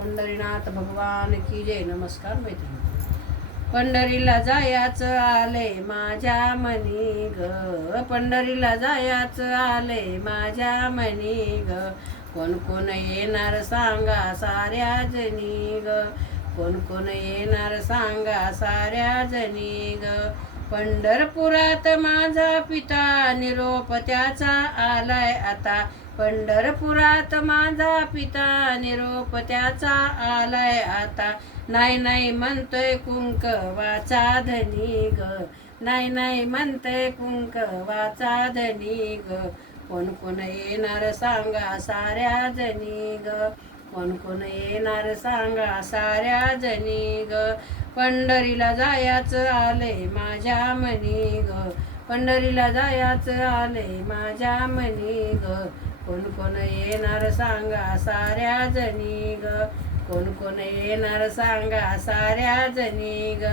पंढरीनाथ भगवान की जय. नमस्कार मैत्रिणी. पंढरीला जायाचं आले माझ्या मनी ग, पंढरीला जायाचं आले माझ्या मनी ग. कोण कोण येणार सांगा साऱ्या जणी ग, कोण कोण येणार सांगा साऱ्या जणी ग. पंढरपुरात माझा पिता निरोप त्याचा आलाय आता, पंढरपुरात माझा पिता निरोप त्याचा आलाय आता. नाही नाही म्हणतोय कुंकवाचा धनी ग, नाही नाही म्हणतोय कुंकवाचा धनी ग. कोण कोण येणार सांगा साऱ्या जणी ग, कोण कोण येणार सांगा साऱ्या जणी ग. पंढरीला जायाचं आले माझ्या मनी ग, पंढरीला जायाचं आले माझ्या मनी ग. कोण कोण येणार सांगा साऱ्या जणी ग, कोण कोण येणार सांगा साऱ्या जणी ग.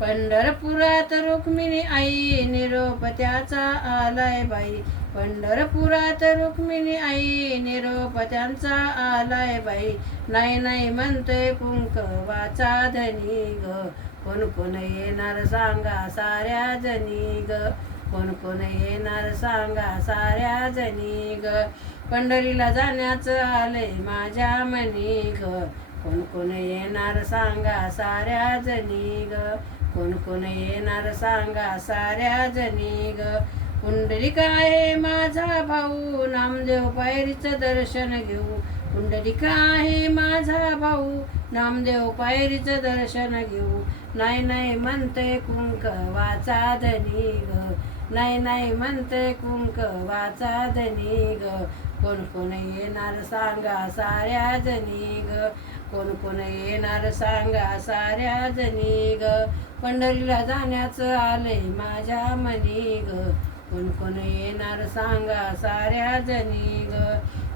पंढरपुरात रुक्मिणी आई निरोप त्याचा आलाय बाई, पंढरपुरात रुक्मिणी आई निरोप त्यांचा आलाय बाई. नाही नाही म्हणतोय कुंकवाचा धनी ग, कोण कोण येणार सांगा साऱ्या जणी ग, कोण कोण येणार सांगा साऱ्या जणी ग. पंढरीला जाण्याचं आले माझ्या मनी ग, कोण कोण येणार सांगा साऱ्या जणी ग, कोण कोण येणार सांगा साऱ्या जणी ग. पुंडलिक आहे माझा भाऊ नामदेव पायरीचं दर्शन घेऊ, पुंडलिक आहे माझा भाऊ नामदेव पायरीचं दर्शन घेऊ. नाही नाही म्हणते कुंकवाचा धनी ग, नाही नाही म्हणते कुंकवाचा धनी ग. कोण कोण येणार सांगा साऱ्या जणी ग, कोण कोण येणार सांगा साऱ्या जणी ग. पंढरीला जाण्याचं आले माझ्या मनी ग, कोण कोण येणार सांगा साऱ्या जणी ग.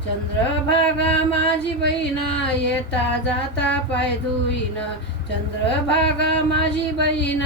चंद्रभागा माझी बहीण येता जाता पाय धुईन, चंद्रभागा माझी बहीण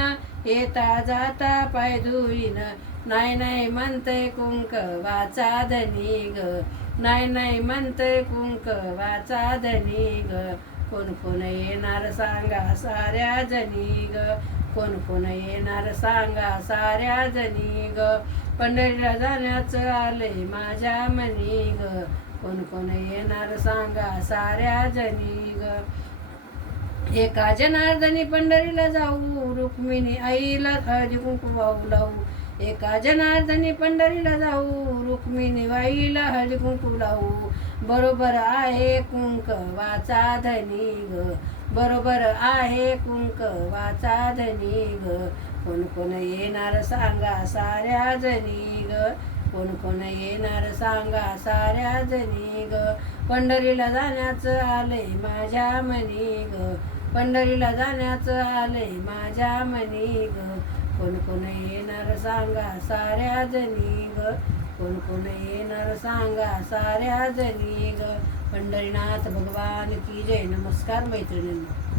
येता जाता पाय धुईन. नाही नाही म्हणते कुंकवाचा धनी ग, नाही नाही म्हणते कुंकवाचा धनी ग. कोण कोण येणार सांगा साऱ्या जणी ग, कोण कोण येणार सांगा साऱ्या जणी ग. पंढरीला जाण्याचं आले माझ्या मनी ग, कोण कोण येणार सांगा साऱ्या जणी ग. एका जनार्दनी पंढरीला जाऊ रुक्मिणी आईला हळदी कुंकू वाहू लावू, एका जनार्दनी पंढरीला जाऊ रुक्मिणी आईला हळदी कुंकू लावू. बरोबर आहे कुंकवाचा धनी ग, बरोबर आहे कुंकवाचा धनी ग. कोण कोण येणार सांगा साऱ्या जणी ग, कोण कोण येणार सांगा साऱ्या जणी ग. पंढरीला जाण्याचं आले माझ्या मनी ग, पंढरीला जाण्याचं आले माझ्या मनी ग. कोण कोण येणार सांगा साऱ्या जणी ग, कोण कोण येणार सांगा साऱ्या जणी ग. पंढरीनाथ भगवान की जय. नमस्कार मैत्रिणींनो.